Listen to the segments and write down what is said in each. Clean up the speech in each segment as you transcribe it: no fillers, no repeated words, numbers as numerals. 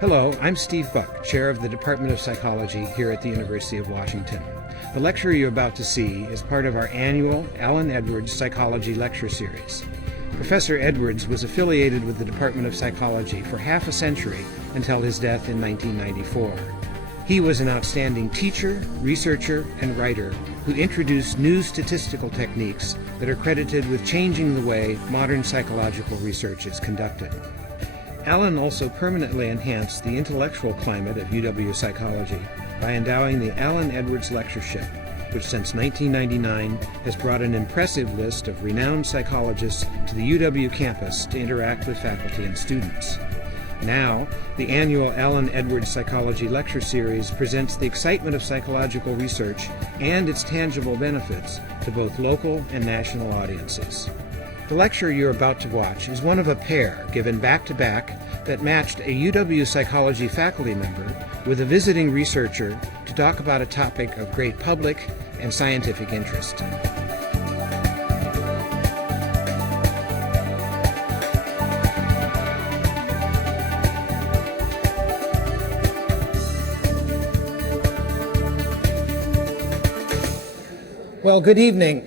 Hello, I'm Steve Buck, Chair of the Department of Psychology here at the University of Washington. The lecture you're about to see is part of our annual Alan Edwards Psychology Lecture Series. Professor Edwards was affiliated with the Department of Psychology for half a century until his death in 1994. He was an outstanding teacher, researcher, and writer who introduced new statistical techniques that are credited with changing the way modern psychological research is conducted. Alan also permanently enhanced the intellectual climate of UW Psychology by endowing the Alan Edwards Lectureship, which since 1999 has brought an impressive list of renowned psychologists to the UW campus to interact with faculty and students. Now, the annual Alan Edwards Psychology Lecture Series presents the excitement of psychological research and its tangible benefits to both local and national audiences. The lecture you're about to watch is one of a pair given back-to-back that matched a UW Psychology faculty member with a visiting researcher to talk about a topic of great public and scientific interest. Well, good evening.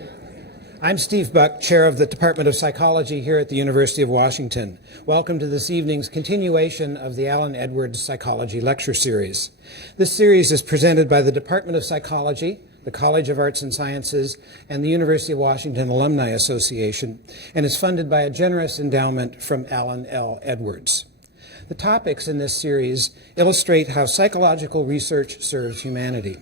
I'm Steve Buck, Chair of the Department of Psychology here at the University of Washington. Welcome to this evening's continuation of the Alan Edwards Psychology Lecture Series. This series is presented by the Department of Psychology, the College of Arts and Sciences, and the University of Washington Alumni Association, and is funded by a generous endowment from Alan L. Edwards. The topics in this series illustrate how psychological research serves humanity.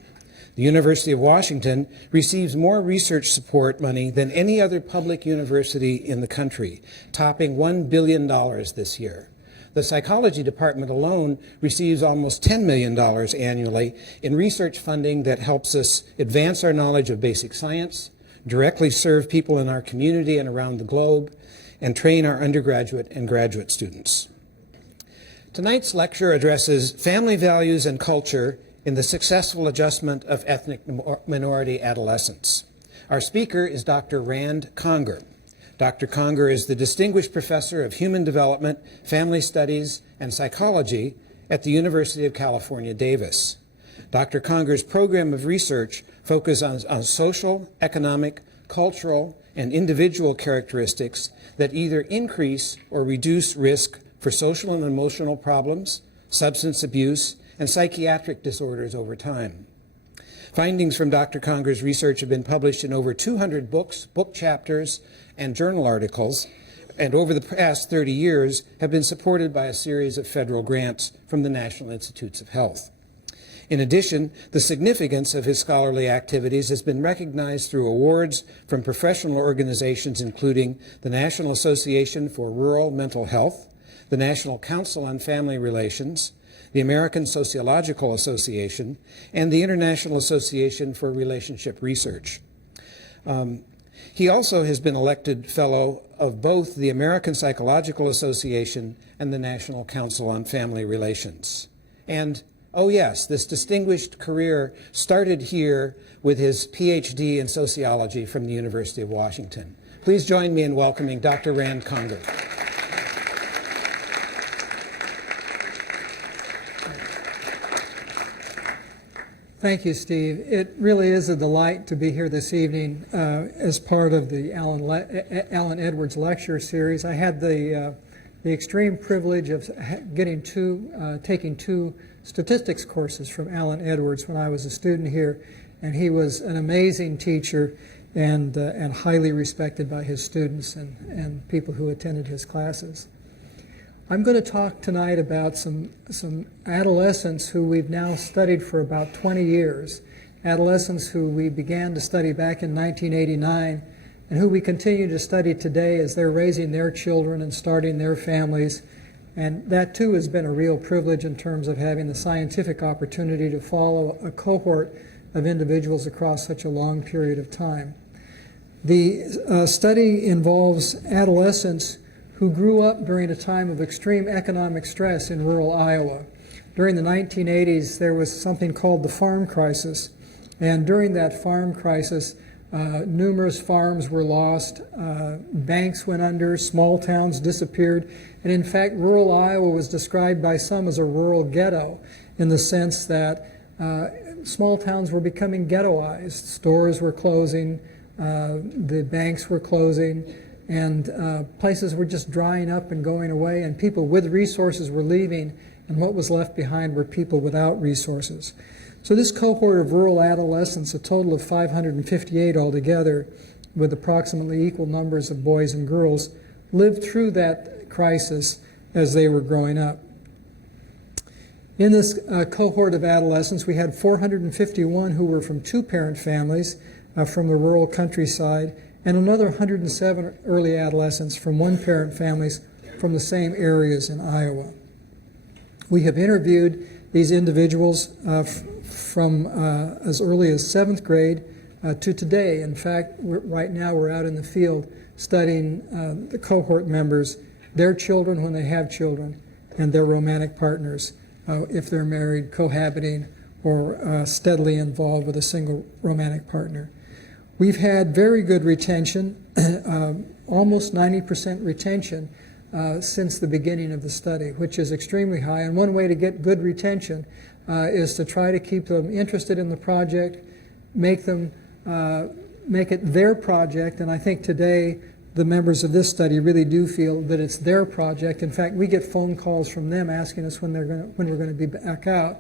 The University of Washington receives more research support money than any other public university in the country, topping $1 billion this year. The psychology department alone receives almost $10 million annually in research funding that helps us advance our knowledge of basic science, directly serve people in our community and around the globe, and train our undergraduate and graduate students. Tonight's lecture addresses family values and culture in the successful adjustment of ethnic minority adolescents. Our speaker is Dr. Rand Conger. Dr. Conger is the Distinguished Professor of Human Development, Family Studies, and Psychology at the University of California, Davis. Dr. Conger's program of research focuses on social, economic, cultural, and individual characteristics that either increase or reduce risk for social and emotional problems, substance abuse, and psychiatric disorders over time. Findings from Dr. Conger's research have been published in over 200 books, book chapters, and journal articles, and over the past 30 years have been supported by a series of federal grants from the National Institutes of Health. In addition, the significance of his scholarly activities has been recognized through awards from professional organizations including the National Association for Rural Mental Health, the National Council on Family Relations, the American Sociological Association, and the International Association for Relationship Research. He also has been elected fellow of both the American Psychological Association and the National Council on Family Relations. And, oh yes, this distinguished career started here with his PhD in sociology from the University of Washington. Please join me in welcoming Dr. Rand Conger. Thank you, Steve. It really is a delight to be here this evening as part of the Alan Edwards Lecture Series. I had the extreme privilege of taking two statistics courses from Alan Edwards when I was a student here, and he was an amazing teacher and highly respected by his students and people who attended his classes. I'm going to talk tonight about some adolescents who we've now studied for about 20 years, adolescents who we began to study back in 1989 and who we continue to study today as they're raising their children and starting their families. And that too has been a real privilege in terms of having the scientific opportunity to follow a of individuals across such a long period of time. The study involves adolescents who grew up during a time of extreme economic stress in rural Iowa. During the 1980s, there was something called the farm crisis. And during that farm crisis, Numerous farms were lost, banks went under, small towns disappeared, and in fact, rural Iowa was described by some as a rural ghetto in the sense that small towns were becoming ghettoized. Stores were closing, the banks were closing, and places were just drying up and going away, and people with resources were leaving, and what was left behind were people without resources. So this cohort of rural adolescents, a total of 558 altogether, with approximately equal numbers of boys and girls, lived through that crisis as they were growing up. In this cohort of adolescents, we had 451 who were from two-parent families from the rural countryside, and another 107 early adolescents from one-parent families from the same areas in Iowa. We have interviewed these individuals from as early as 7th grade to today. In fact, right now we're out in the field studying the cohort members, their children when they have children, and their romantic partners if they're married, cohabiting, or steadily involved with a single romantic partner. We've had very good retention, almost 90% retention since the beginning of the study, which is extremely high. And one way to get good retention is to try to keep them interested in the project, make it their project. And I think today the members of this study really do feel that it's their project. In fact, we get phone calls from them asking us when we're going to be back out.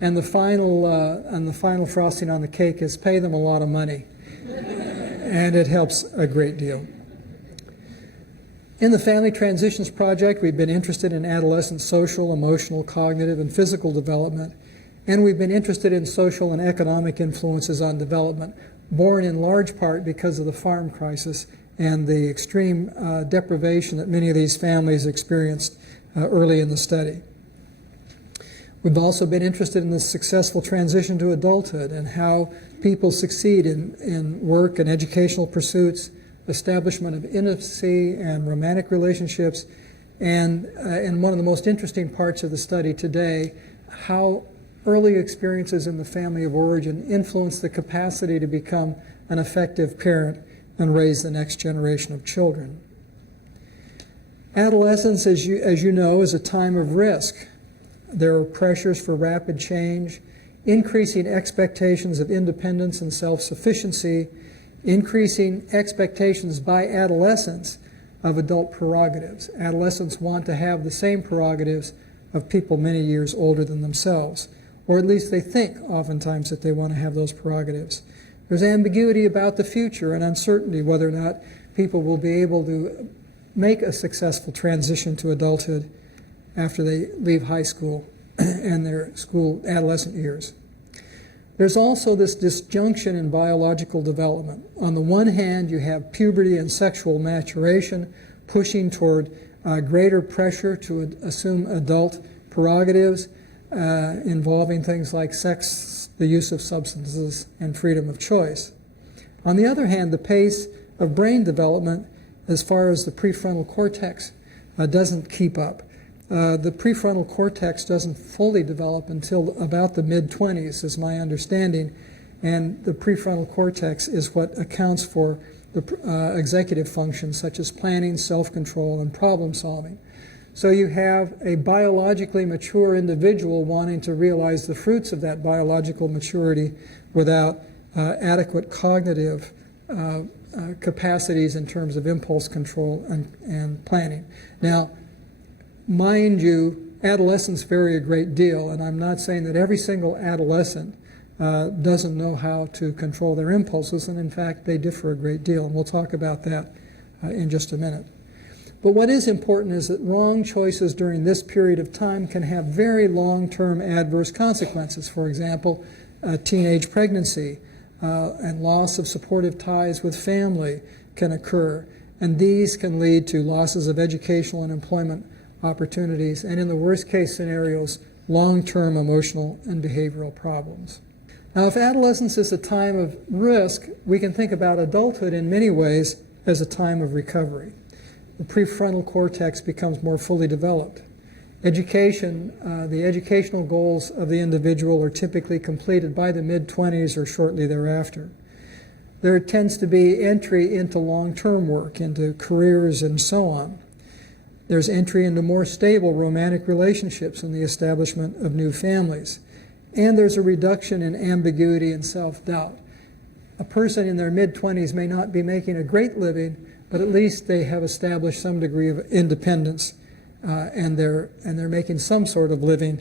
And the final frosting on the cake is pay them a lot of money. And it helps a great deal. In the Family Transitions Project, we've been interested in adolescent social, emotional, cognitive, and physical development, and we've been interested in social and economic influences on development, born in large part because of the farm crisis and the extreme deprivation that many of these families experienced early in the study. We've also been interested in the successful transition to adulthood and how people succeed in work and educational pursuits, establishment of intimacy and romantic relationships, and one of the most interesting parts of the study today, how early experiences in the family of origin influence the capacity to become an effective parent and raise the next generation of children. Adolescence, as you know, is a time of risk. There are pressures for rapid change, increasing expectations of independence and self-sufficiency, increasing expectations by adolescents of adult prerogatives. Adolescents want to have the same prerogatives of people many years older than themselves, or at least they think oftentimes that they want to have those prerogatives. There's ambiguity about the future and uncertainty whether or not people will be able to make a successful transition to adulthood after they leave high school and their school adolescent years. There's also this disjunction in biological development. On the one hand, you have puberty and sexual maturation pushing toward greater pressure to assume adult prerogatives involving things like sex, the use of substances, and freedom of choice. On the other hand, the pace of brain development as far as the prefrontal cortex doesn't keep up. The prefrontal cortex doesn't fully develop until about the mid-20s, is my understanding, and the prefrontal cortex is what accounts for the executive functions such as planning, self-control, and problem-solving. So you have a biologically mature individual wanting to realize the fruits of that biological maturity without adequate cognitive capacities in terms of impulse control and planning. Now, mind you, adolescents vary a great deal, and I'm not saying that every single adolescent doesn't know how to control their impulses, and in fact, they differ a great deal, and we'll talk about that in just a minute. But what is important is that wrong choices during this period of time can have very long-term adverse consequences. For example, teenage pregnancy and loss of supportive ties with family can occur, and these can lead to losses of educational and employment opportunities, and in the worst case scenarios, long-term emotional and behavioral problems. Now, if adolescence is a time of risk, we can think about adulthood in many ways as a time of recovery. The prefrontal cortex becomes more fully developed. Education, the educational goals of the individual are typically completed by the mid-20s or shortly thereafter. there tends to be entry into long-term work, into careers and so on. There's entry into more stable romantic relationships and the establishment of new families. And there's a reduction in ambiguity and self-doubt. A person in their mid-20s may not be making a great living, but at least they have established some degree of independence, and they're making some sort of living.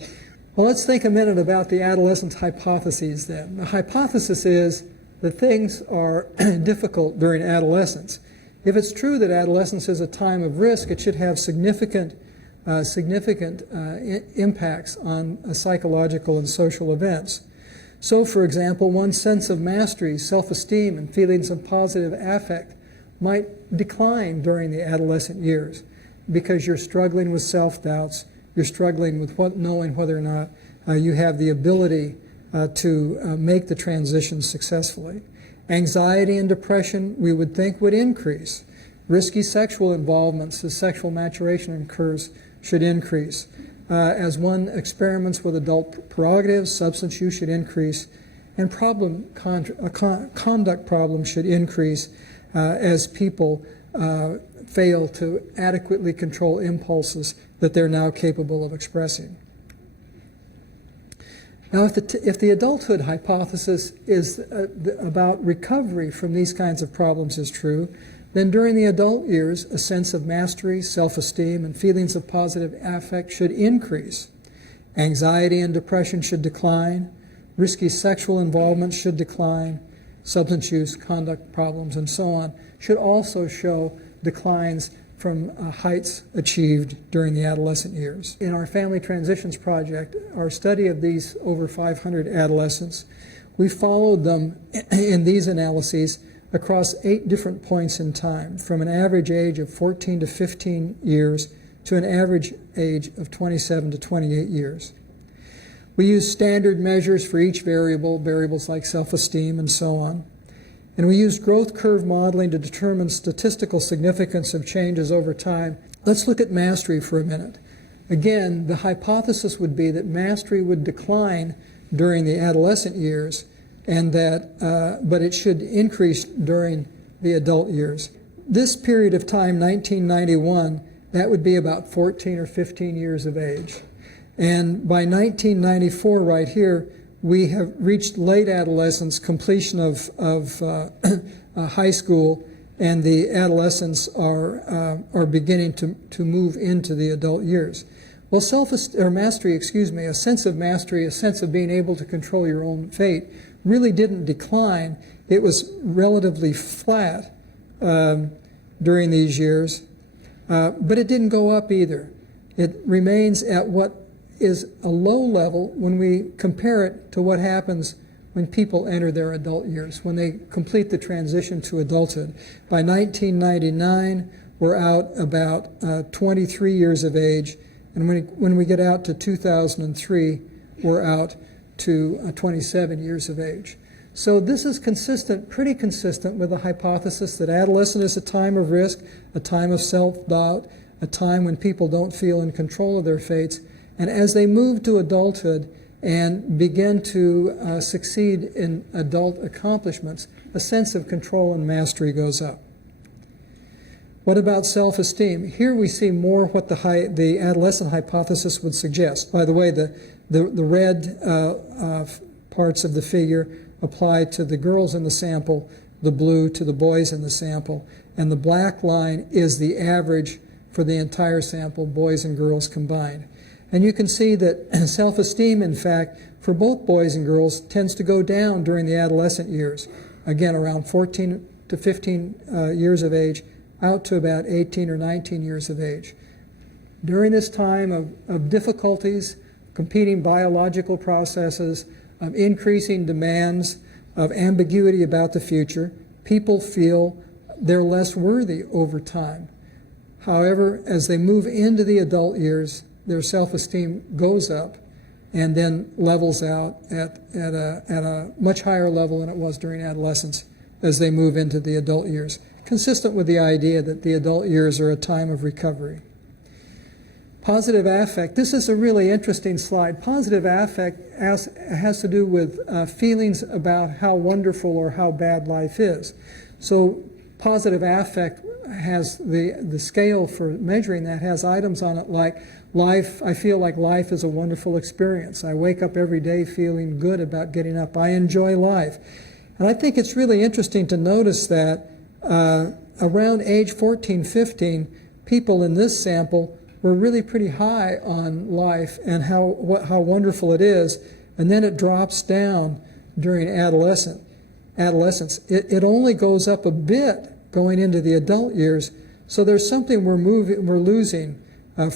Well, let's think a minute about the adolescence hypotheses then. The hypothesis is that things are difficult during adolescence. If it's true that adolescence is a time of risk, it should have significant impacts on psychological and social events. So, for example, one's sense of mastery, self-esteem, and feelings of positive affect might decline during the adolescent years because you're struggling with self-doubts, you're struggling with knowing whether or not you have the ability to make the transition successfully. Anxiety and depression, we would think, would increase. Risky sexual involvements as sexual maturation occurs should increase. As one experiments with adult prerogatives, substance use should increase, and conduct problems should increase as people fail to adequately control impulses that they're now capable of expressing. Now, if the adulthood hypothesis is about recovery from these kinds of problems is true, then during the adult years, a sense of mastery, self-esteem, and feelings of positive affect should increase. Anxiety and depression should decline. Risky sexual involvement should decline. Substance use, conduct problems, and so on should also show declines from heights achieved during the adolescent years. In our Family Transitions Project, our study of these over 500 adolescents, we followed them in these analyses across 8 different points in time, from an average age of 14 to 15 years to an average age of 27 to 28 years. We used standard measures for each variable, variables like self-esteem and so on. And we used growth curve modeling to determine statistical significance of changes over time. Let's look at mastery for a minute. Again, the hypothesis would be that mastery would decline during the adolescent years, and but it should increase during the adult years. This period of time, 1991, that would be about 14 or 15 years of age. And by 1994, right here, we have reached late adolescence, completion of high school, and the adolescents are beginning to move into the adult years. Well, mastery, a sense of mastery, a sense of being able to control your own fate, really didn't decline. It was relatively flat during these years, but it didn't go up either. It remains at what is a low level when we compare it to what happens when people enter their adult years, when they complete the transition to adulthood. By 1999, we're out about 23 years of age, and when we get out to 2003, we're out to 27 years of age. So this is pretty consistent with the hypothesis that adolescence is a time of risk, a time of self-doubt, a time when people don't feel in control of their fates. And as they move to adulthood and begin to succeed in adult accomplishments, a sense of control and mastery goes up. What about self-esteem? Here we see more what the adolescent hypothesis would suggest. By the way, the red parts of the figure apply to the girls in the sample, the blue to the boys in the sample, and the black line is the average for the entire sample, boys and girls combined. And you can see that self-esteem, in fact, for both boys and girls tends to go down during the adolescent years. Again, around 14 to 15 years of age, out to about 18 or 19 years of age. During this time of difficulties, competing biological processes, of increasing demands, of ambiguity about the future, people feel they're less worthy over time. However, as they move into the adult years, their self-esteem goes up and then levels out at a much higher level than it was during adolescence as they move into the adult years, consistent with the idea that the adult years are a time of recovery. Positive affect, this is a really interesting slide. Positive affect has to do with feelings about how wonderful or how bad life is. So positive affect has the scale for measuring that has items on it like life, I feel like life is a wonderful experience. I wake up every day feeling good about getting up. I enjoy life. And I think it's really interesting to notice that around age 14, 15, people in this sample were really pretty high on life and how wonderful it is, and then it drops down during adolescence. It only goes up a bit going into the adult years, so there's something we're losing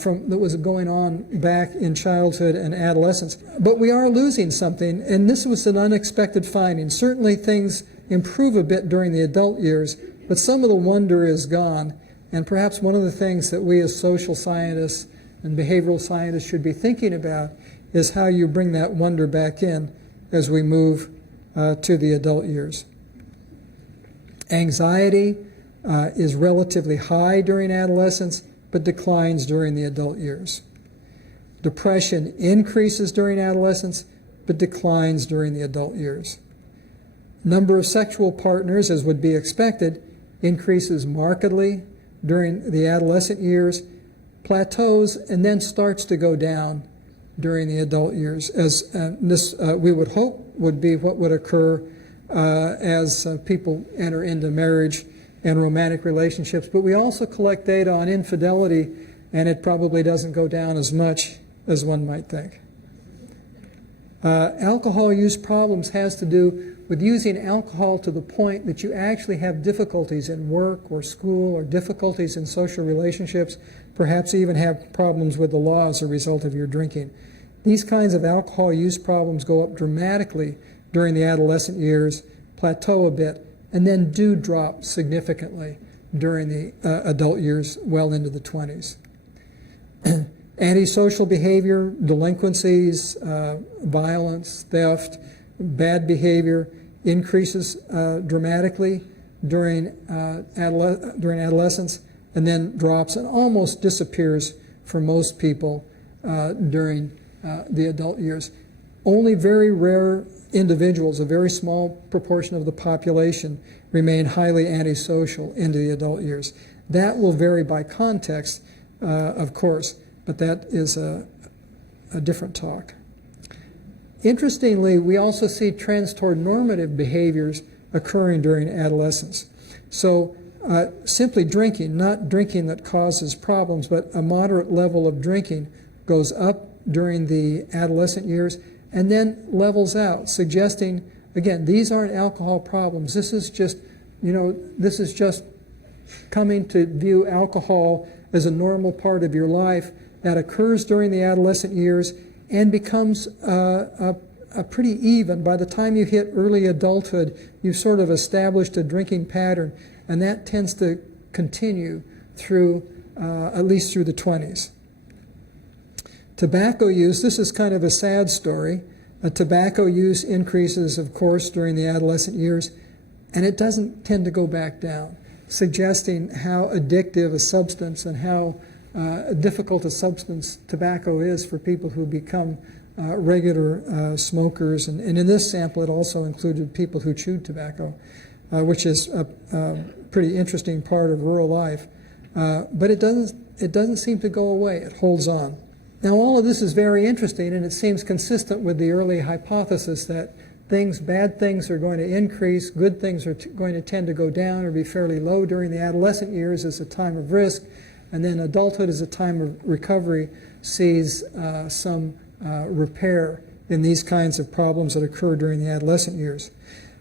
from that was going on back in childhood and adolescence. But we are losing something, and this was an unexpected finding. Certainly things improve a bit during the adult years, but some of the wonder is gone. And perhaps one of the things that we as social scientists and behavioral scientists should be thinking about is how you bring that wonder back in as we move to the adult years. Anxiety is relatively high during adolescence, but declines during the adult years. Depression increases during adolescence, but declines during the adult years. Number of sexual partners, as would be expected, increases markedly during the adolescent years, plateaus, and then starts to go down during the adult years, as this we would hope would be what would occur as people enter into marriage and romantic relationships. But we also collect data on infidelity, and it probably doesn't go down as much as one might think. Alcohol use problems has to do with using alcohol to the point that you actually have difficulties in work or school or difficulties in social relationships, perhaps even have problems with the law as a result of your drinking. These kinds of alcohol use problems go up dramatically during the adolescent years, plateau a bit, and then do drop significantly during the adult years well into the 20s. Antisocial behavior, delinquencies, violence, theft, bad behavior increases dramatically during adolescence, and then drops and almost disappears for most people during the adult years. Only very rare individuals, a very small proportion of the population, remain highly antisocial into the adult years. That will vary by context, of course, but that is a different talk. Interestingly, we also see trends toward normative behaviors occurring during adolescence. So simply drinking, not drinking that causes problems, but a moderate level of drinking goes up during the adolescent years and then levels out, suggesting, again, these aren't alcohol problems. This is just, this is just coming to view alcohol as a normal part of your life that occurs during the adolescent years and becomes a pretty even. By the time you hit early adulthood, you've sort of established a drinking pattern, and that tends to continue through, at least through the 20s. Tobacco use, this is kind of a sad story. Tobacco use increases, of course, during the adolescent years, and it doesn't tend to go back down, suggesting how addictive a substance and how difficult a substance tobacco is for people who become regular smokers. And in this sample, it also included people who chewed tobacco, which is a pretty interesting part of rural life. But it doesn't seem to go away. It holds on. Now, all of this is very interesting, and it seems consistent with the early hypothesis that bad things are going to increase, good things are going to tend to go down or be fairly low during the adolescent years as a time of risk, and then adulthood as a time of recovery sees some repair in these kinds of problems that occur during the adolescent years.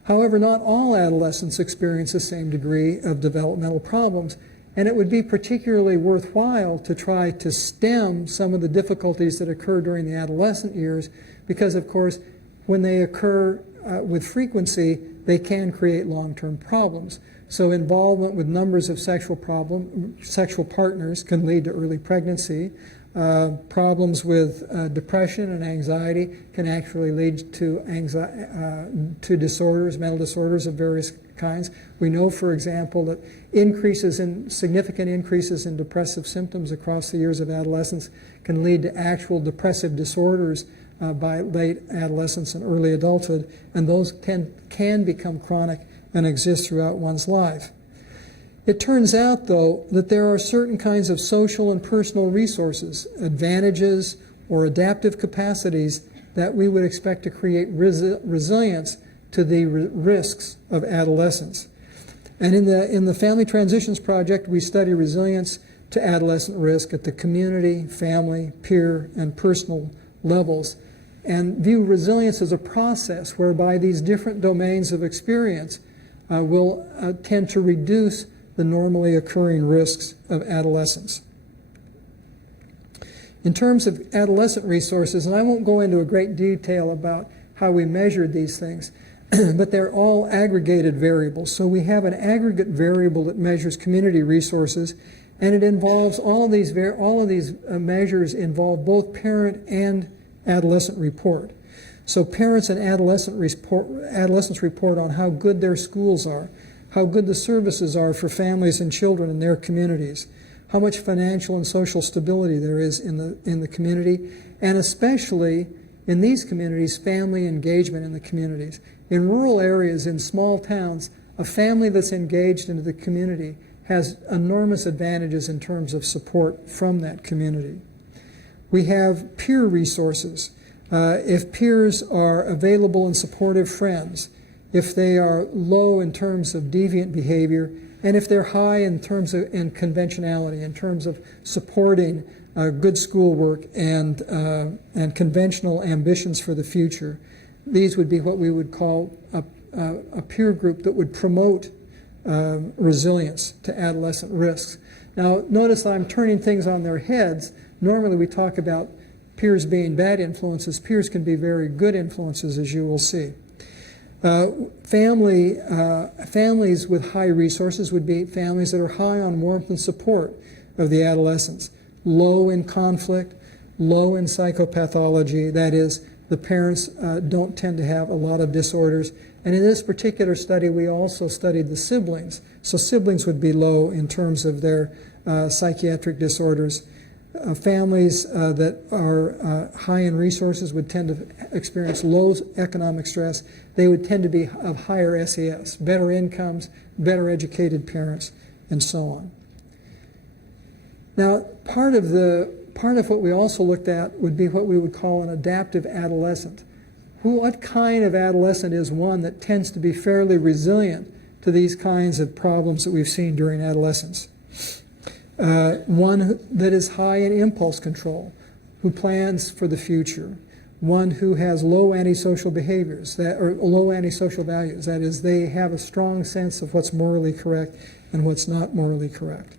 However, not all adolescents experience the same degree of developmental problems, and it would be particularly worthwhile to try to stem some of the difficulties that occur during the adolescent years because, of course, when they occur with frequency, they can create long-term problems. So involvement with numbers of sexual partners can lead to early pregnancy. Problems with depression and anxiety can actually lead to disorders, mental disorders of various kinds. We know, for example, that significant increases in depressive symptoms across the years of adolescence can lead to actual depressive disorders by late adolescence and early adulthood, and those can become chronic and exist throughout one's life. It turns out, though, that there are certain kinds of social and personal resources, advantages, or adaptive capacities that we would expect to create resilience to the risks of adolescence. And in the Family Transitions Project, we study resilience to adolescent risk at the community, family, peer, and personal levels, and view resilience as a process whereby these different domains of experience will tend to reduce the normally occurring risks of adolescence. In terms of adolescent resources, and I won't go into a great detail about how we measured these things, but they're all aggregated variables. So we have an aggregate variable that measures community resources, and it involves all of these measures involve both parent and adolescent report. So parents and adolescents report on how good their schools are, how good the services are for families and children in their communities, how much financial and social stability there is in the community, and especially in these communities, family engagement in the communities. In rural areas, in small towns, a family that's engaged into the community has enormous advantages in terms of support from that community. We have peer resources. If peers are available and supportive friends, if they are low in terms of deviant behavior, and if they're high in terms of conventionality, in terms of supporting good schoolwork and conventional ambitions for the future, these would be what we would call a peer group that would promote resilience to adolescent risks. Now, notice I'm turning things on their heads. Normally we talk about peers being bad influences. Peers can be very good influences, as you will see. Families with high resources would be families that are high on warmth and support of the adolescents, low in conflict, low in psychopathology. That is, the parents don't tend to have a lot of disorders. And in this particular study, we also studied the siblings. So siblings would be low in terms of their psychiatric disorders. Families that are high in resources would tend to experience low economic stress. They would tend to be of higher SES, better incomes, better educated parents, and so on. Now, part of what we also looked at would be what we would call an adaptive adolescent. What kind of adolescent is one that tends to be fairly resilient to these kinds of problems that we've seen during adolescence? One that is high in impulse control, who plans for the future. One who has low antisocial behaviors, or low antisocial values. That is, they have a strong sense of what's morally correct and what's not morally correct.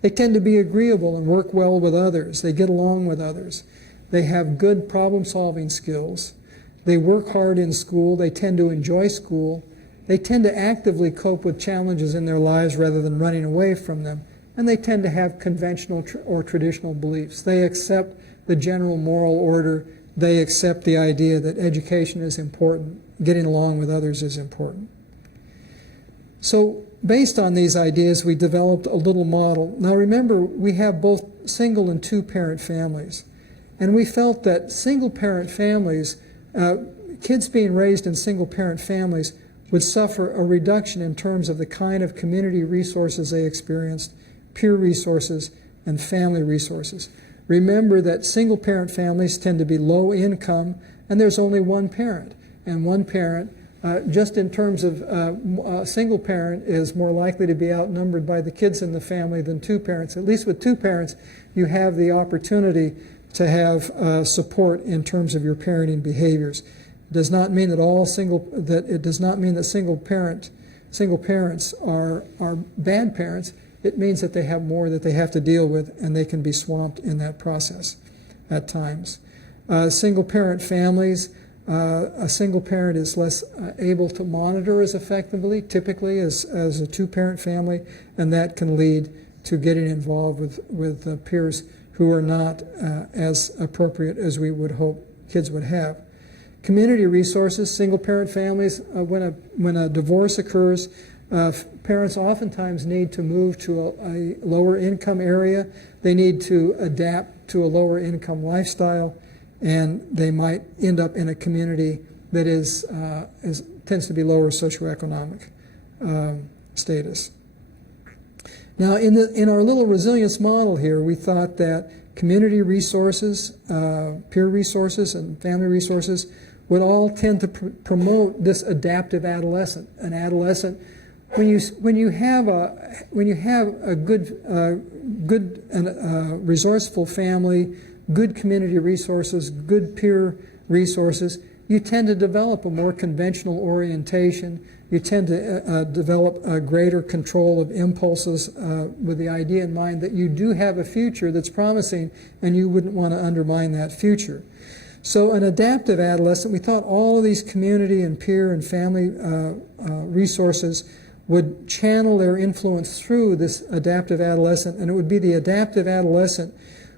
They tend to be agreeable and work well with others. They get along with others. They have good problem-solving skills. They work hard in school. They tend to enjoy school. They tend to actively cope with challenges in their lives rather than running away from them. And they tend to have conventional or traditional beliefs. They accept the general moral order. They accept the idea that education is important, getting along with others is important. So based on these ideas, we developed a little model. Now remember, we have both single and two-parent families. And we felt that single-parent families, kids being raised in single-parent families, would suffer a reduction in terms of the kind of community resources they experienced, peer resources, and family resources. Remember that single-parent families tend to be low income, and there's only one parent. And one parent, just in terms of a single parent, is more likely to be outnumbered by the kids in the family than two parents. At least with two parents, you have the opportunity to have support in terms of your parenting behaviors. It does not mean that single parents are bad parents. It means that they have more that they have to deal with, and they can be swamped in that process at times. Single-parent families, a single parent is less able to monitor as effectively, typically, as a two-parent family, and that can lead to getting involved with peers who are not as appropriate as we would hope kids would have. Community resources, single-parent families, when a divorce occurs, parents oftentimes need to move to a lower income area. They need to adapt to a lower income lifestyle, and they might end up in a community that tends to be lower socioeconomic status. Now, in our little resilience model here, we thought that community resources, peer resources, and family resources would all tend to promote this adaptive adolescent. An adolescent, when you have a good and resourceful family, good community resources, good peer resources, you tend to develop a more conventional orientation. You tend to develop a greater control of impulses with the idea in mind that you do have a future that's promising and you wouldn't want to undermine that future. So an adaptive adolescent, we thought all of these community and peer and family resources would channel their influence through this adaptive adolescent, and it would be the adaptive adolescent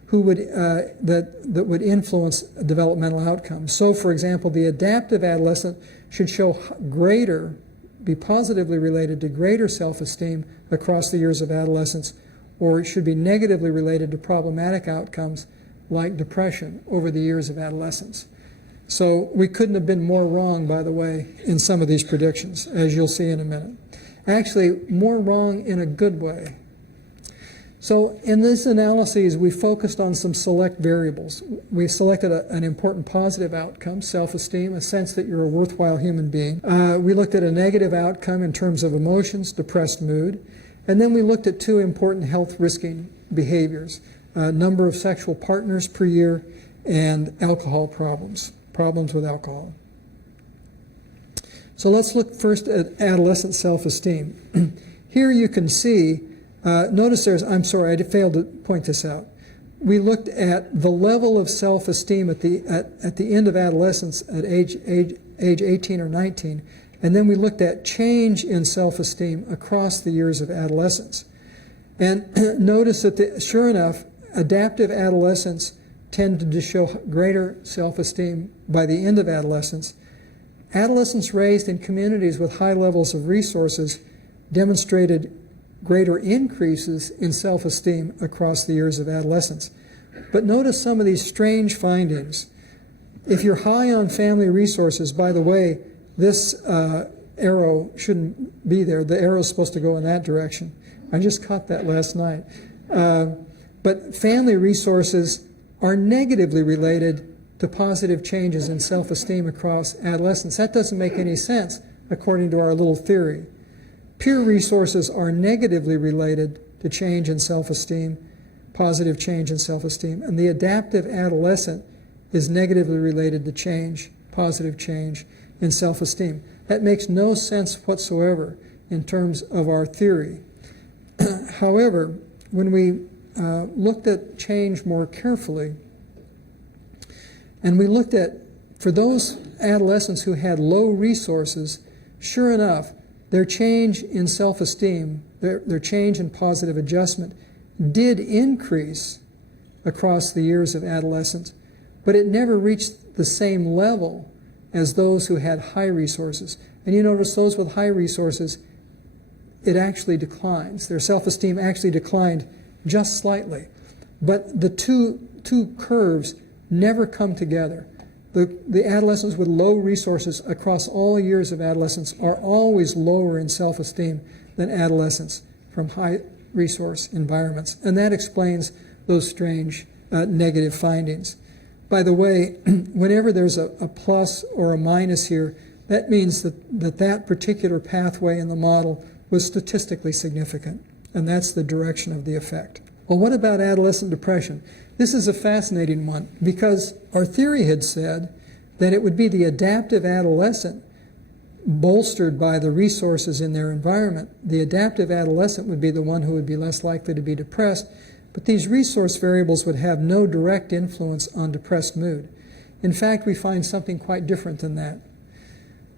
who would that would influence developmental outcomes. So, for example, the adaptive adolescent should be positively related to greater self-esteem across the years of adolescence, or it should be negatively related to problematic outcomes like depression over the years of adolescence. So we couldn't have been more wrong, by the way, in some of these predictions, as you'll see in a minute. Actually, more wrong in a good way. So in this analysis, we focused on some select variables. We selected an important positive outcome, self-esteem, a sense that you're a worthwhile human being. We looked at a negative outcome in terms of emotions, depressed mood. And then we looked at two important health-risking behaviors, number of sexual partners per year, and alcohol problems with alcohol. So let's look first at adolescent self-esteem. Here you can see, notice I'm sorry, I failed to point this out. We looked at the level of self-esteem at the end of adolescence at age 18 or 19, and then we looked at change in self-esteem across the years of adolescence. And notice that, sure enough, adaptive adolescents tend to show greater self-esteem by the end of adolescence. Adolescents raised in communities with high levels of resources demonstrated greater increases in self-esteem across the years of adolescence. But notice some of these strange findings. If you're high on family resources, by the way, this arrow shouldn't be there. The arrow is supposed to go in that direction. I just caught that last night. But family resources are negatively related to positive changes in self-esteem across adolescence. That doesn't make any sense according to our little theory. Peer resources are negatively related to change in self-esteem, positive change in self-esteem, and the adaptive adolescent is negatively related to change, positive change in self-esteem. That makes no sense whatsoever in terms of our theory. However, when we looked at change more carefully, and we looked at, for those adolescents who had low resources, sure enough, their change in self-esteem, their change in positive adjustment did increase across the years of adolescence, but it never reached the same level as those who had high resources. And you notice those with high resources, it actually declines. Their self-esteem actually declined just slightly. But the two curves never come together. The adolescents with low resources across all years of adolescence are always lower in self-esteem than adolescents from high resource environments. And that explains those strange negative findings. By the way, whenever there's a plus or a minus here, that means that particular pathway in the model was statistically significant. And that's the direction of the effect. Well, what about adolescent depression? This is a fascinating one because our theory had said that it would be the adaptive adolescent bolstered by the resources in their environment. The adaptive adolescent would be the one who would be less likely to be depressed, but these resource variables would have no direct influence on depressed mood. In fact, we find something quite different than that.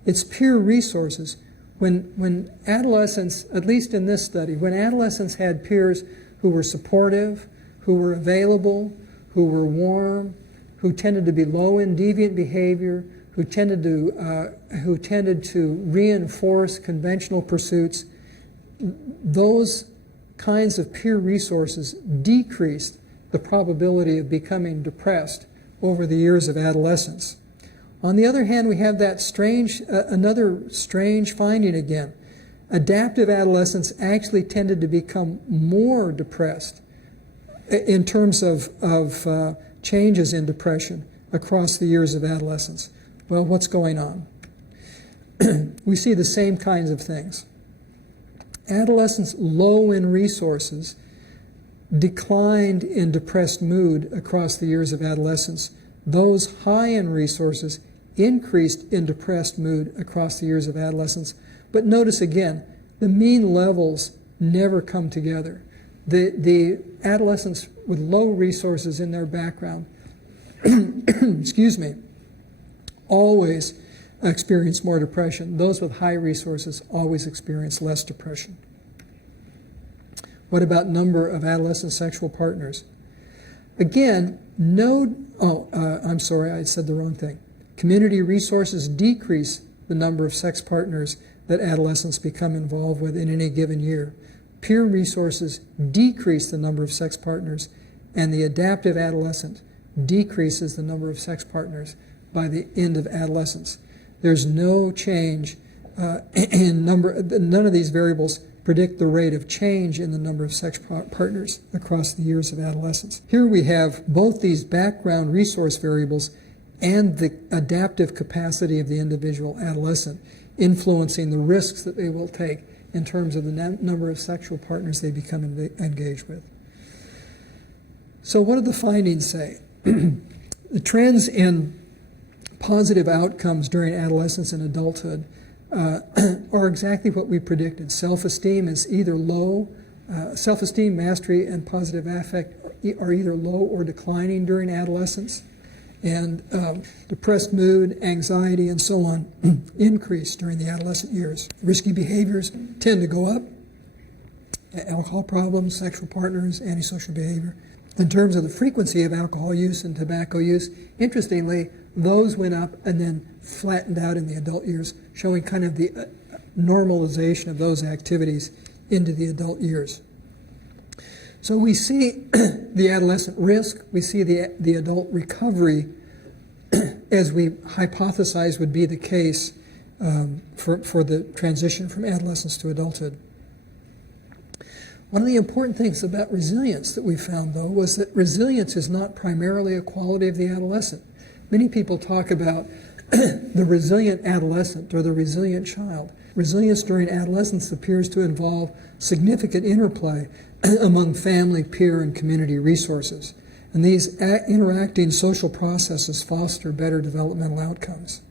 It's peer resources. When adolescents, at least in this study, when adolescents had peers who were supportive, who were available, who were warm, who tended to be low in deviant behavior, who tended to reinforce conventional pursuits, those kinds of peer resources decreased the probability of becoming depressed over the years of adolescence. On the other hand, we have that another strange finding again. Adaptive adolescents actually tended to become more depressed in terms of changes in depression across the years of adolescence. Well, what's going on? We see the same kinds of things. Adolescents low in resources declined in depressed mood across the years of adolescence. Those high in resources increased in depressed mood across the years of adolescence. But notice again, the mean levels never come together. The adolescents with low resources in their background, excuse me, always experience more depression. Those with high resources always experience less depression. What about number of adolescent sexual partners? Again, I'm sorry, I said the wrong thing. Community resources decrease the number of sex partners that adolescents become involved with in any given year. Peer resources decrease the number of sex partners, and the adaptive adolescent decreases the number of sex partners by the end of adolescence. There's no change in number. None of these variables predict the rate of change in the number of sex partners across the years of adolescence. Here we have both these background resource variables and the adaptive capacity of the individual adolescent influencing the risks that they will take in terms of the number of sexual partners they become engaged with. So what do the findings say? The trends in positive outcomes during adolescence and adulthood are exactly what we predicted. Self-esteem is either low, self-esteem, mastery, and positive affect are either low or declining during adolescence. And depressed mood, anxiety, and so on increase during the adolescent years. Risky behaviors tend to go up. Alcohol problems, sexual partners, antisocial behavior. In terms of the frequency of alcohol use and tobacco use, interestingly, those went up and then flattened out in the adult years, showing kind of the normalization of those activities into the adult years. So we see the adolescent risk, we see the adult recovery as we hypothesize would be the case for the transition from adolescence to adulthood. One of the important things about resilience that we found, though, was that resilience is not primarily a quality of the adolescent. Many people talk about the resilient adolescent or the resilient child. Resilience during adolescence appears to involve significant interplay among family, peer, and community resources. And these interacting social processes foster better developmental outcomes.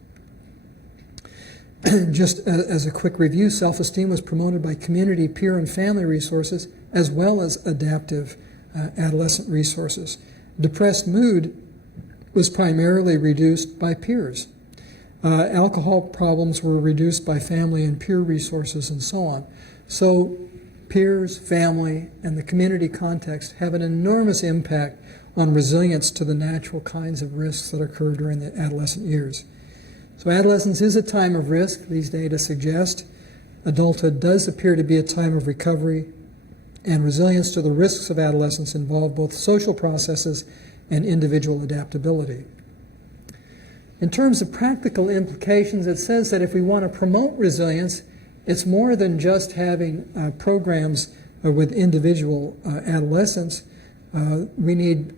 Just as a quick review, self-esteem was promoted by community, peer, and family resources, as well as adaptive adolescent resources. Depressed mood was primarily reduced by peers. Alcohol problems were reduced by family and peer resources, and so on. So peers, family, and the community context have an enormous impact on resilience to the natural kinds of risks that occur during the adolescent years. So adolescence is a time of risk, these data suggest. Adulthood does appear to be a time of recovery, and resilience to the risks of adolescence involve both social processes and individual adaptability. In terms of practical implications, it says that if we want to promote resilience, it's more than just having programs with individual adolescents. We need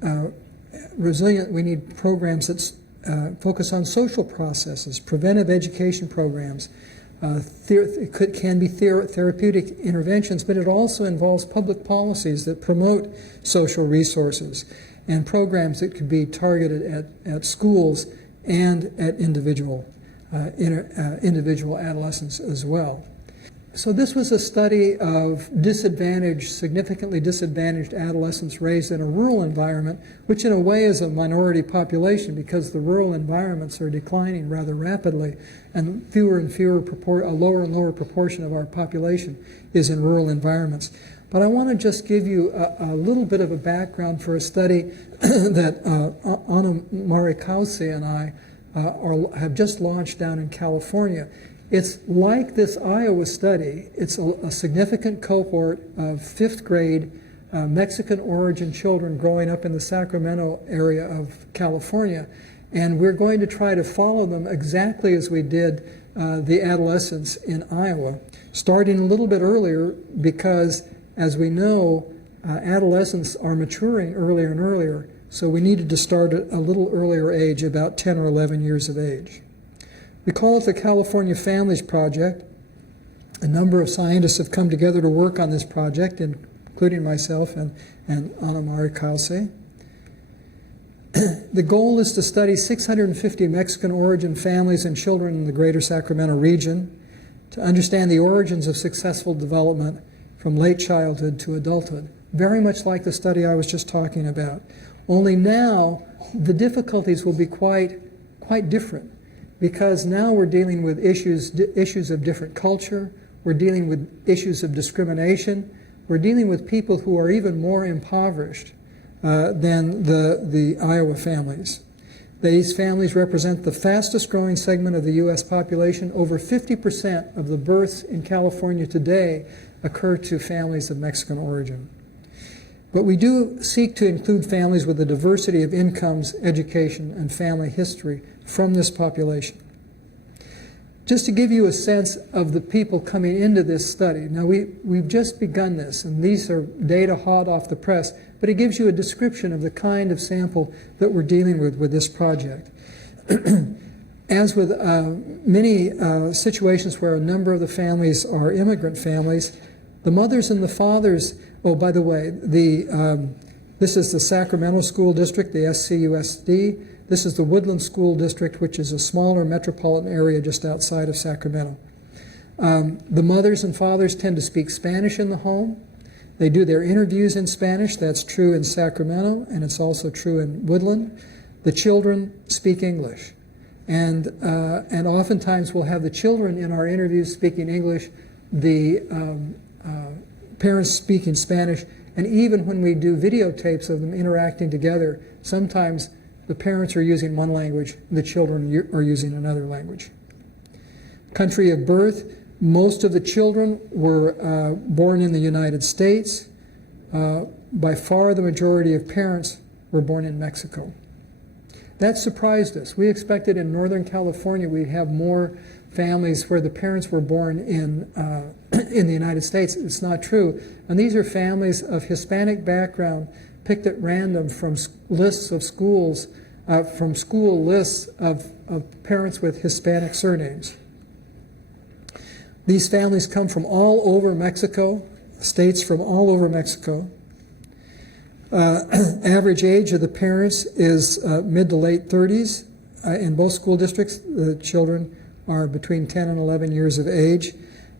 programs that focus on social processes, preventive education programs. It can be therapeutic interventions, but it also involves public policies that promote social resources and programs that could be targeted at schools and at individual adolescents as well. So this was a study of significantly disadvantaged adolescents raised in a rural environment, which in a way is a minority population because the rural environments are declining rather rapidly, and fewer and fewer, a lower and lower proportion of our population is in rural environments. But I want to just give you a little bit of a background for a study that Anna Marikausi and I have just launched down in California. It's like this Iowa study. It's a significant cohort of 5th grade Mexican origin children growing up in the Sacramento area of California. And we're going to try to follow them exactly as we did the adolescents in Iowa, starting a little bit earlier because, as we know, adolescents are maturing earlier and earlier, so we needed to start at a little earlier age, about 10 or 11 years of age. We call it the California Families Project. A number of scientists have come together to work on this project, including myself and Ana Maria Calce. The goal is to study 650 Mexican origin families and children in the greater Sacramento region to understand the origins of successful development from late childhood to adulthood. Very much like the study I was just talking about. Only now the difficulties will be quite different, because now we're dealing with issues of different culture, we're dealing with issues of discrimination, we're dealing with people who are even more impoverished than the Iowa families. These families represent the fastest growing segment of the U.S. population. Over 50% of the births in California today occur to families of Mexican origin. But we do seek to include families with a diversity of incomes, education, and family history from this population. Just to give you a sense of the people coming into this study. Now, we've just begun this, and these are data hot off the press, but it gives you a description of the kind of sample that we're dealing with this project. As with many situations where a number of the families are immigrant families, the mothers and the fathers, oh, by the way, this is the Sacramento School District, the SCUSD. This is the Woodland School District, which is a smaller metropolitan area just outside of Sacramento. The mothers and fathers tend to speak Spanish in the home. They do their interviews in Spanish. That's true in Sacramento, and it's also true in Woodland. The children speak English. And oftentimes we'll have the children in our interviews speaking English, the parents speaking Spanish, and even when we do videotapes of them interacting together, sometimes the parents are using one language, the children are using another language. Country of birth, most of the children were born in the United States. By far the majority of parents were born in Mexico. That surprised us. We expected in Northern California we'd have more families where the parents were born in the United States. It's not true. And these are families of Hispanic background picked at random from lists of schools, from school lists of parents with Hispanic surnames. These families come from all over Mexico, states from all over Mexico. Average age of the parents is mid to late 30s. In both school districts, the children are between 10 and 11 years of age.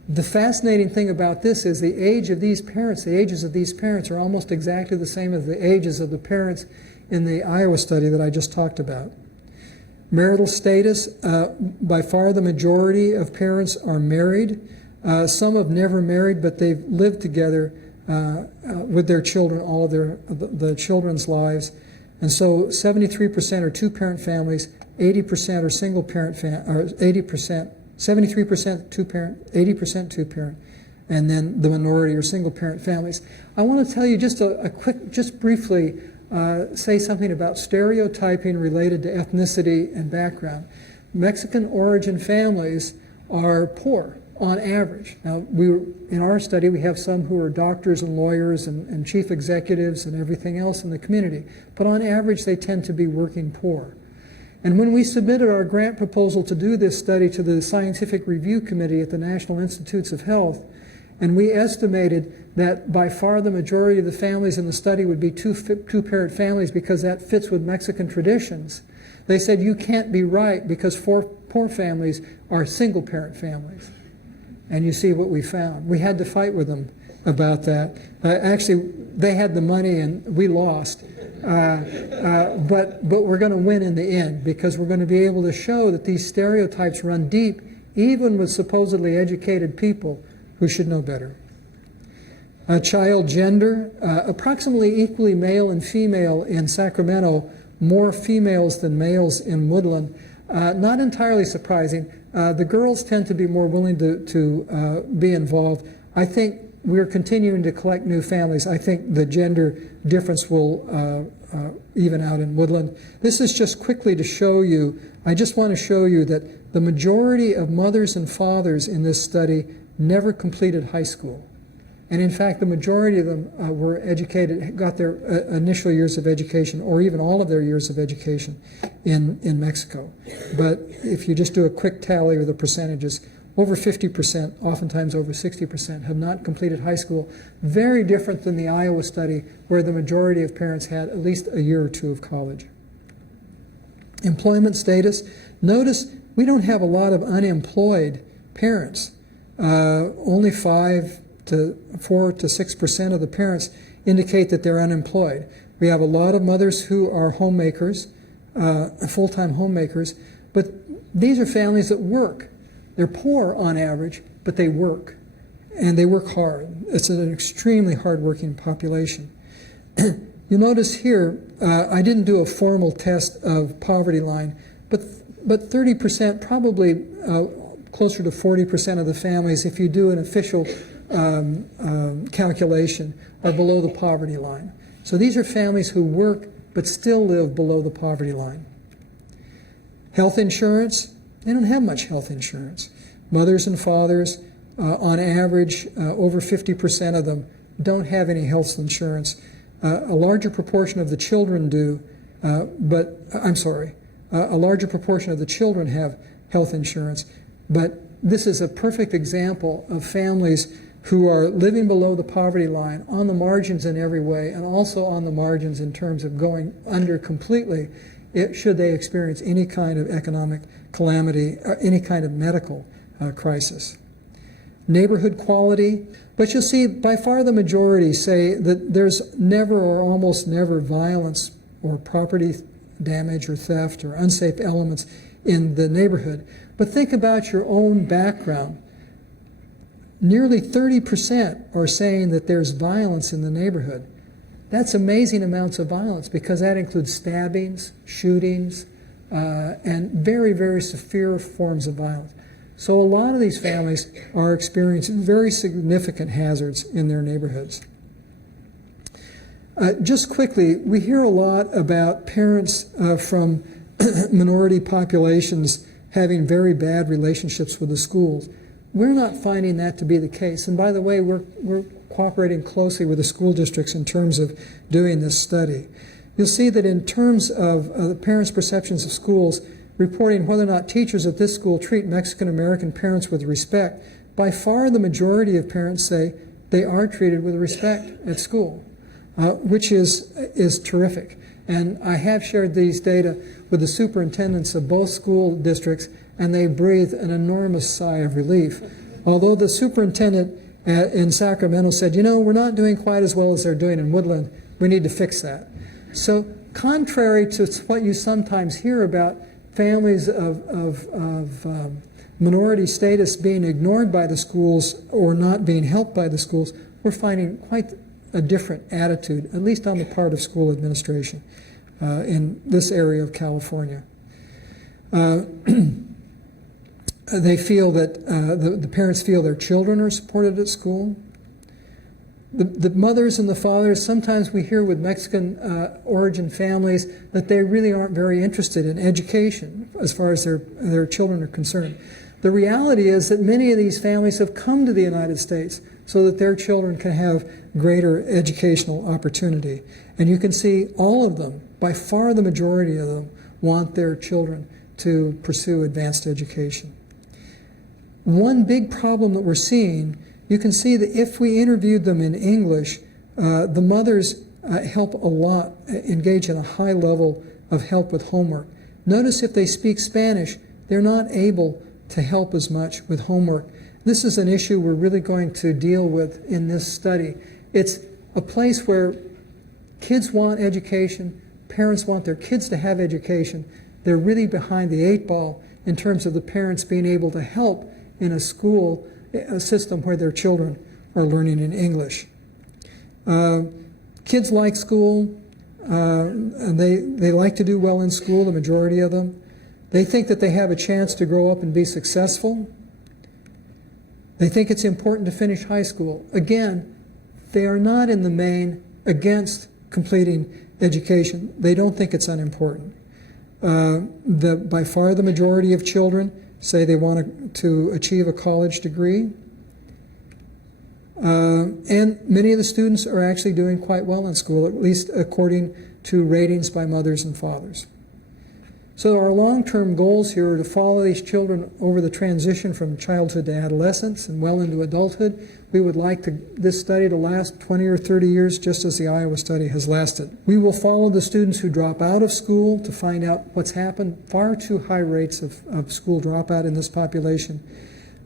The fascinating thing about this is the age of these parents, the ages of these parents are almost exactly the same as the ages of the parents in the Iowa study that I just talked about. Marital status, by far the majority of parents are married. Some have never married, but they've lived together with their children all of the children's lives. And so 73% are two-parent families, 80% are single-parent or 80%, 73% two-parent, 80% two-parent, and then the minority or single-parent families. I want to tell you just just briefly, say something about stereotyping related to ethnicity and background. Mexican origin families are poor on average. Now, in our study, we have some who are doctors and lawyers and chief executives and everything else in the community, but on average, they tend to be working poor. And when we submitted our grant proposal to do this study to the Scientific Review Committee at the National Institutes of Health, and we estimated that by far the majority of the families in the study would be two-parent families because that fits with Mexican traditions, they said, you can't be right because poor families are single-parent families. And you see what we found. We had to fight with them about that. Actually, they had the money and we lost. But we're going to win in the end because we're going to be able to show that these stereotypes run deep, even with supposedly educated people who should know better. Child gender, approximately equally male and female in Sacramento, more females than males in Woodland. Not entirely surprising. The girls tend to be more willing to be involved. I think we're continuing to collect new families. I think the gender difference will even out in Woodland. This is just quickly to show you, I just want to show you that the majority of mothers and fathers in this study never completed high school. And in fact, the majority of them were educated, got their initial years of education, or even all of their years of education in Mexico. But if you just do a quick tally of the percentages, over 50%, oftentimes over 60%, have not completed high school. Very different than the Iowa study, where the majority of parents had at least a year or two of college. Employment status. Notice we don't have a lot of unemployed parents. Only 4 to 6% of the parents indicate that they're unemployed. We have a lot of mothers who are homemakers, full-time homemakers, but these are families that work. They're poor on average, but they work, and they work hard. It's an extremely hard-working population. You'll notice here, I didn't do a formal test of poverty line, but 30%, probably closer to 40% of the families, if you do an official calculation, are below the poverty line. So these are families who work but still live below the poverty line. Health insurance, they don't have much health insurance. Mothers and fathers, on average, over 50% of them don't have any health insurance. A larger proportion of the children do, a larger proportion of the children have health insurance. But this is a perfect example of families who are living below the poverty line, on the margins in every way, and also on the margins in terms of going under completely should they experience any kind of economic calamity or any kind of medical crisis. Neighborhood quality, but you'll see by far the majority say that there's never or almost never violence or property damage or theft or unsafe elements in the neighborhood. But think about your own background. Nearly 30% are saying that there's violence in the neighborhood. That's amazing amounts of violence, because that includes stabbings, shootings, and very, very severe forms of violence. So a lot of these families are experiencing very significant hazards in their neighborhoods. Just quickly, we hear a lot about parents from minority populations having very bad relationships with the schools. We're not finding that to be the case. And by the way, we're cooperating closely with the school districts in terms of doing this study. You'll see that in terms of the parents' perceptions of schools, reporting whether or not teachers at this school treat Mexican-American parents with respect, by far the majority of parents say they are treated with respect at school, which is terrific. And I have shared these data with the superintendents of both school districts, and they breathe an enormous sigh of relief. Although the superintendent in Sacramento said, you know, we're not doing quite as well as they're doing in Woodland, we need to fix that. So contrary to what you sometimes hear about families of minority status being ignored by the schools or not being helped by the schools, we're finding quite a different attitude, at least on the part of school administration in this area of California. They feel that the parents feel their children are supported at school. The mothers and the fathers, sometimes we hear with Mexican origin families that they really aren't very interested in education as far as their children are concerned. The reality is that many of these families have come to the United States so that their children can have greater educational opportunity. And you can see all of them, by far the majority of them, want their children to pursue advanced education. One big problem that we're seeing, you can see that if we interviewed them in English, the mothers help a lot, engage in a high level of help with homework. Notice if they speak Spanish, they're not able to help as much with homework. This is an issue we're really going to deal with in this study. It's a place where kids want education, parents want their kids to have education. They're really behind the 8 ball in terms of the parents being able to help in a school a system where their children are learning in English. Kids like school, and they like to do well in school, the majority of them. They think that they have a chance to grow up and be successful. They think it's important to finish high school. Again, they are not in the main against completing education. They don't think it's unimportant. By far the majority of children say they want to achieve a college degree. And many of the students are actually doing quite well in school, at least according to ratings by mothers and fathers. So our long-term goals here are to follow these children over the transition from childhood to adolescence and well into adulthood. We would like this study to last 20 or 30 years, just as the Iowa study has lasted. We will follow the students who drop out of school to find out what's happened. Far too high rates of school dropout in this population.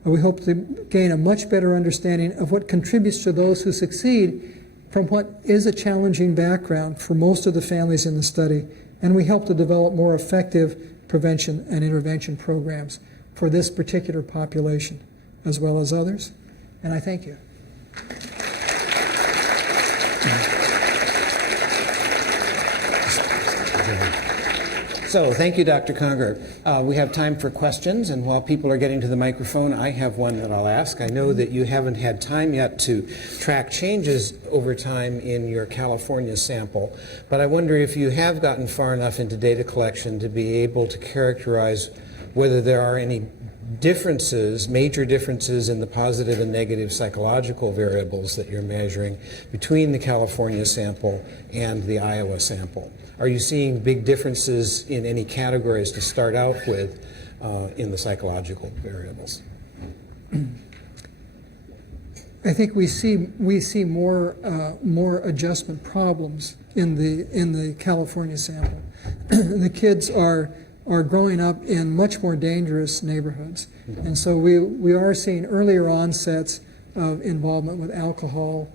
We hope to gain a much better understanding of what contributes to those who succeed from what is a challenging background for most of the families in the study. And we help to develop more effective prevention and intervention programs for this particular population, as well as others. And I thank you. So, thank you, Dr. Conger. We have time for questions, and while people are getting to the microphone, I have one that I'll ask. I know that you haven't had time yet to track changes over time in your California sample, but I wonder if you have gotten far enough into data collection to be able to characterize whether there are any differences, major differences in the positive and negative psychological variables that you're measuring between the California sample and the Iowa sample. Are you seeing big differences in any categories to start out with in the psychological variables? I think we see more adjustment problems in the California sample. The kids are growing up in much more dangerous neighborhoods, and so we are seeing earlier onsets of involvement with alcohol,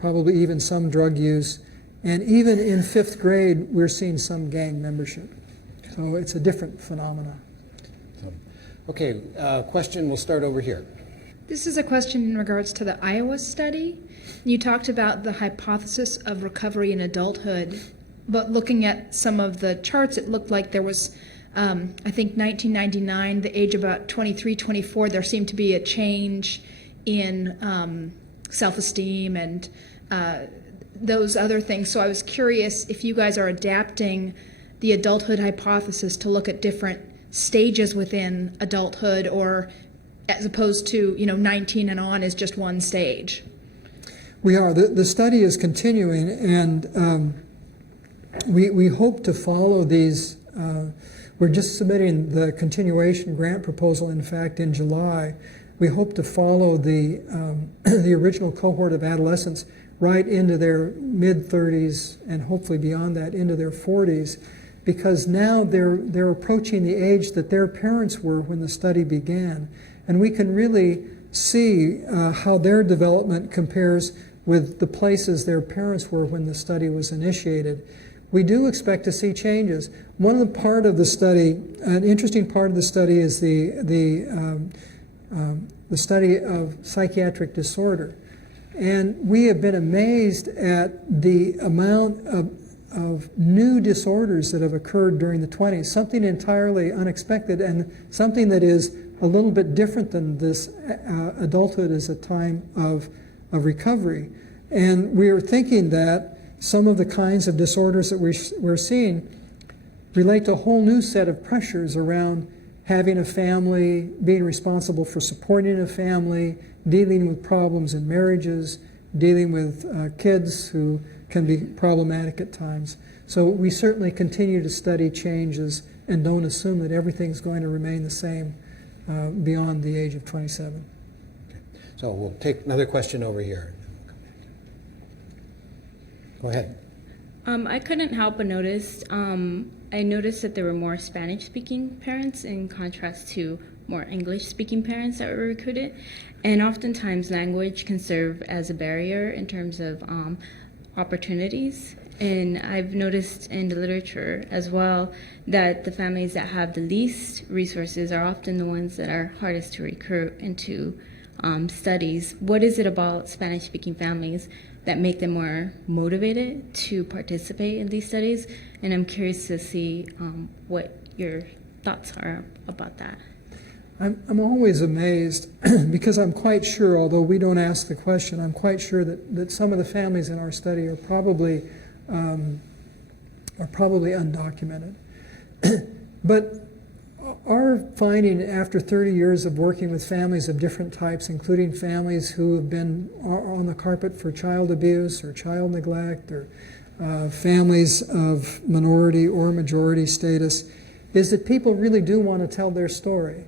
probably even some drug use. And even in 5th grade, we're seeing some gang membership. So it's a different phenomenon. Okay, question, we'll start over here. This is a question in regards to the Iowa study. You talked about the hypothesis of recovery in adulthood, but looking at some of the charts, it looked like there was, I think 1999, the age about 23, 24, there seemed to be a change in self-esteem and those other things. So I was curious if you guys are adapting the adulthood hypothesis to look at different stages within adulthood, or as opposed to, 19 and on is just one stage. We are. The study is continuing, and we hope to follow these. We're just submitting the continuation grant proposal, in fact, in July. We hope to follow the original cohort of adolescents right into their mid-30s and hopefully beyond that into their 40s, because now they're approaching the age that their parents were when the study began. And we can really see how their development compares with the places their parents were when the study was initiated. We do expect to see changes. One of the part of the study, an interesting part of the study, is the study of psychiatric disorder. And we have been amazed at the amount of new disorders that have occurred during the 20s, something entirely unexpected and something that is a little bit different than this adulthood as a time of recovery. And we are thinking that some of the kinds of disorders that we're seeing relate to a whole new set of pressures around having a family, being responsible for supporting a family, dealing with problems in marriages, dealing with kids who can be problematic at times. So we certainly continue to study changes and don't assume that everything's going to remain the same beyond the age of 27. Okay. So we'll take another question over here. Go ahead. I couldn't help but notice, I noticed that there were more Spanish-speaking parents in contrast to more English-speaking parents that were recruited. And oftentimes language can serve as a barrier in terms of opportunities. And I've noticed in the literature as well that the families that have the least resources are often the ones that are hardest to recruit into studies. What is it about Spanish-speaking families that make them more motivated to participate in these studies? And I'm curious to see what your thoughts are about that. I'm always amazed because I'm quite sure, although we don't ask the question, I'm quite sure that some of the families in our study are probably undocumented. But our finding after 30 years of working with families of different types, including families who have been on the carpet for child abuse or child neglect or families of minority or majority status, is that people really do want to tell their story.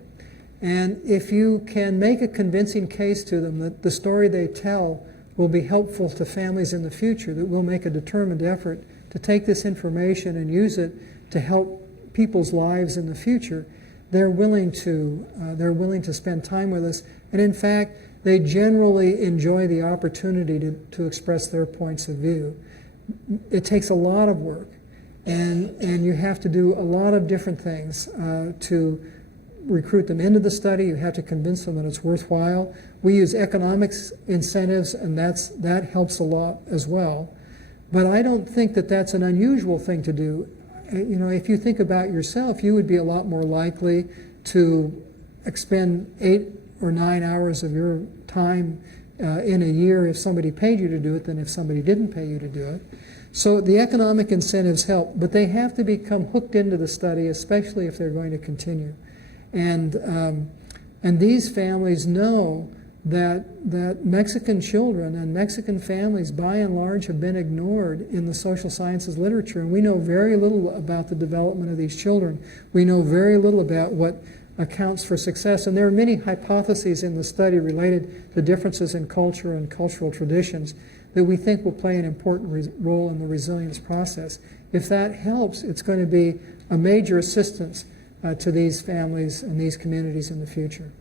And if you can make a convincing case to them that the story they tell will be helpful to families in the future, that we'll make a determined effort to take this information and use it to help people's lives in the future, they're willing to spend time with us. And in fact, they generally enjoy the opportunity to express their points of view. It takes a lot of work, and you have to do a lot of different things to recruit them into the study. You have to convince them that it's worthwhile. We use economics incentives, and that helps a lot as well. But I don't think that that's an unusual thing to do. You know, if you think about yourself, you would be a lot more likely to expend 8 or 9 hours of your time in a year if somebody paid you to do it than if somebody didn't pay you to do it. So the economic incentives help, but they have to become hooked into the study, especially if they're going to continue. And these families know that Mexican children and Mexican families, by and large, have been ignored in the social sciences literature. And we know very little about the development of these children. We know very little about what accounts for success. And there are many hypotheses in the study related to differences in culture and cultural traditions that we think will play an important role in the resilience process. If that helps, it's going to be a major assistance to these families and these communities in the future.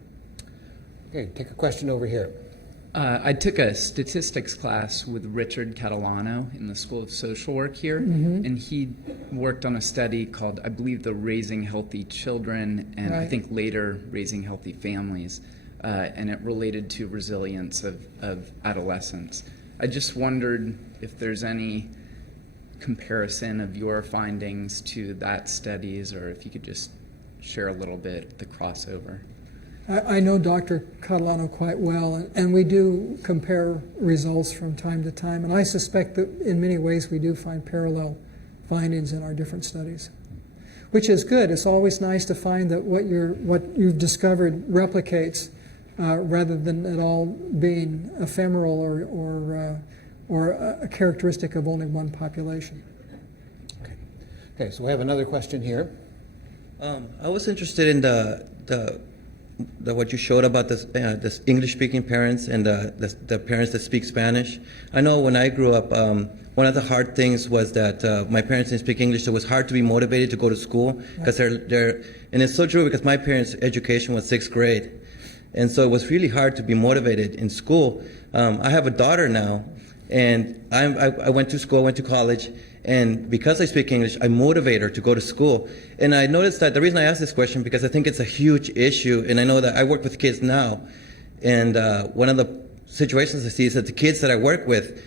Okay, take a question over here. I took a statistics class with Richard Catalano in the School of Social Work here, and he worked on a study called, I believe, the Raising Healthy Children, and I think later Raising Healthy Families, and it related to resilience of adolescents. I just wondered if there's any comparison of your findings to that studies, or if you could just share a little bit the crossover. I know Dr. Catalano quite well, and we do compare results from time to time, and I suspect that in many ways we do find parallel findings in our different studies, which is good. It's always nice to find that what you've discovered replicates rather than it all being ephemeral or a characteristic of only one population. Okay, so we have another question here. I was interested in the what you showed about this English-speaking parents and the parents that speak Spanish. I know when I grew up, one of the hard things was that my parents didn't speak English, so it was hard to be motivated to go to school because they're and it's so true because my parents' education was 6th grade, and so it was really hard to be motivated in school. I have a daughter now, and I went to school, went to college. And because I speak English, I motivate her to go to school. And I noticed that the reason I asked this question, because I think it's a huge issue, and I know that I work with kids now, and one of the situations I see is that the kids that I work with,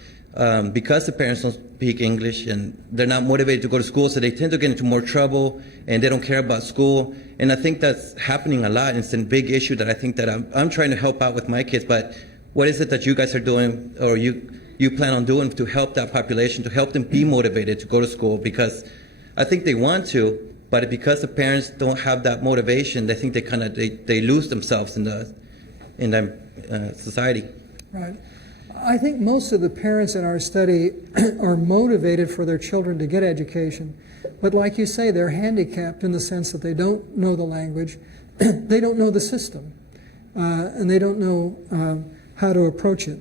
because the parents don't speak English and they're not motivated to go to school, so they tend to get into more trouble, and they don't care about school. And I think that's happening a lot, and it's a big issue that I think that I'm trying to help out with my kids. But what is it that you guys are doing, or you plan on doing to help that population, to help them be motivated to go to school? Because I think they want to, but because the parents don't have that motivation, they think they lose themselves in the society. Right. I think most of the parents in our study are motivated for their children to get education, but like you say, they're handicapped in the sense that they don't know the language, they don't know the system, and they don't know how to approach it.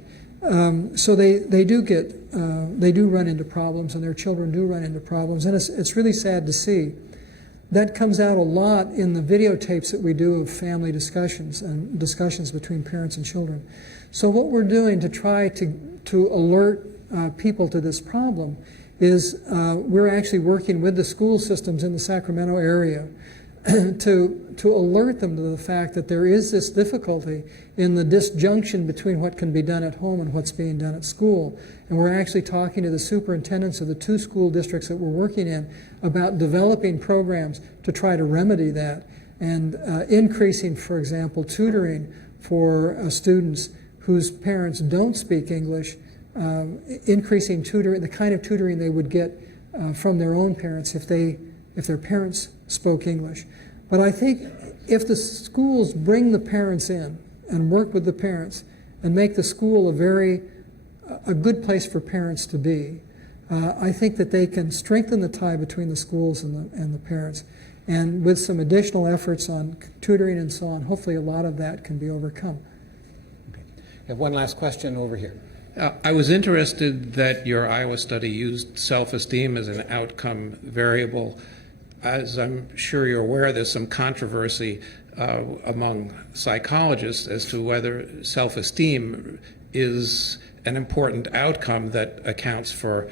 So they do run into problems, and their children do run into problems, and it's really sad to see. That comes out a lot in the videotapes that we do of family discussions and discussions between parents and children. So what we're doing to try to alert people to this problem is we're actually working with the school systems in the Sacramento area to alert them to the fact that there is this difficulty in the disjunction between what can be done at home and what's being done at school. And we're actually talking to the superintendents of the 2 school districts that we're working in about developing programs to try to remedy that and increasing, for example, tutoring for students whose parents don't speak English, increasing tutoring, the kind of tutoring they would get from their own parents if their parents spoke English. But I think if the schools bring the parents in and work with the parents and make the school a good place for parents to be, I think that they can strengthen the tie between the schools and the parents. And with some additional efforts on tutoring and so on, hopefully a lot of that can be overcome. Okay. I have one last question over here. I was interested that your Iowa study used self-esteem as an outcome variable. As I'm sure you're aware, there's some controversy among psychologists as to whether self-esteem is an important outcome that accounts for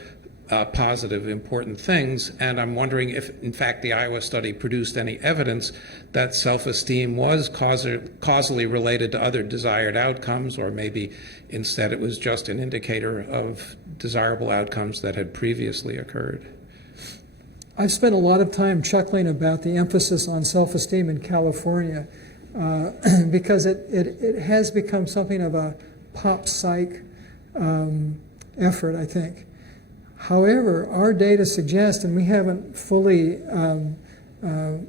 positive, important things. And I'm wondering if, in fact, the Iowa study produced any evidence that self-esteem was causally related to other desired outcomes, or maybe instead it was just an indicator of desirable outcomes that had previously occurred. I've spent a lot of time chuckling about the emphasis on self-esteem in California because it has become something of a pop psych effort, I think. However, our data suggest, and we haven't fully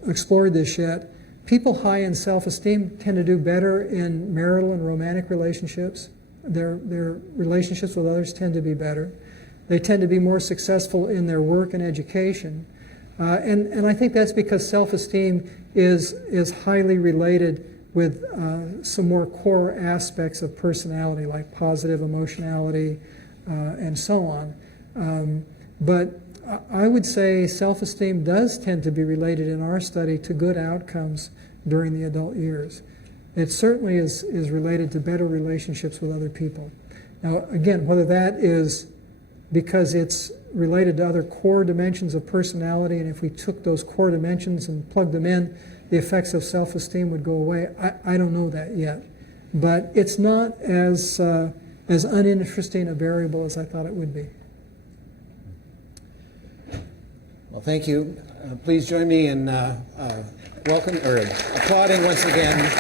explored this yet, people high in self-esteem tend to do better in marital and romantic relationships. Their relationships with others tend to be better. They tend to be more successful in their work and education. And I think that's because self-esteem is highly related with some more core aspects of personality, like positive emotionality and so on. But I would say self-esteem does tend to be related in our study to good outcomes during the adult years. It certainly is related to better relationships with other people. Now, again, whether that is because it's related to other core dimensions of personality, and if we took those core dimensions and plugged them in, the effects of self-esteem would go away, I don't know that yet. But it's not as uninteresting a variable as I thought it would be. Well, thank you. Please join me in applauding once again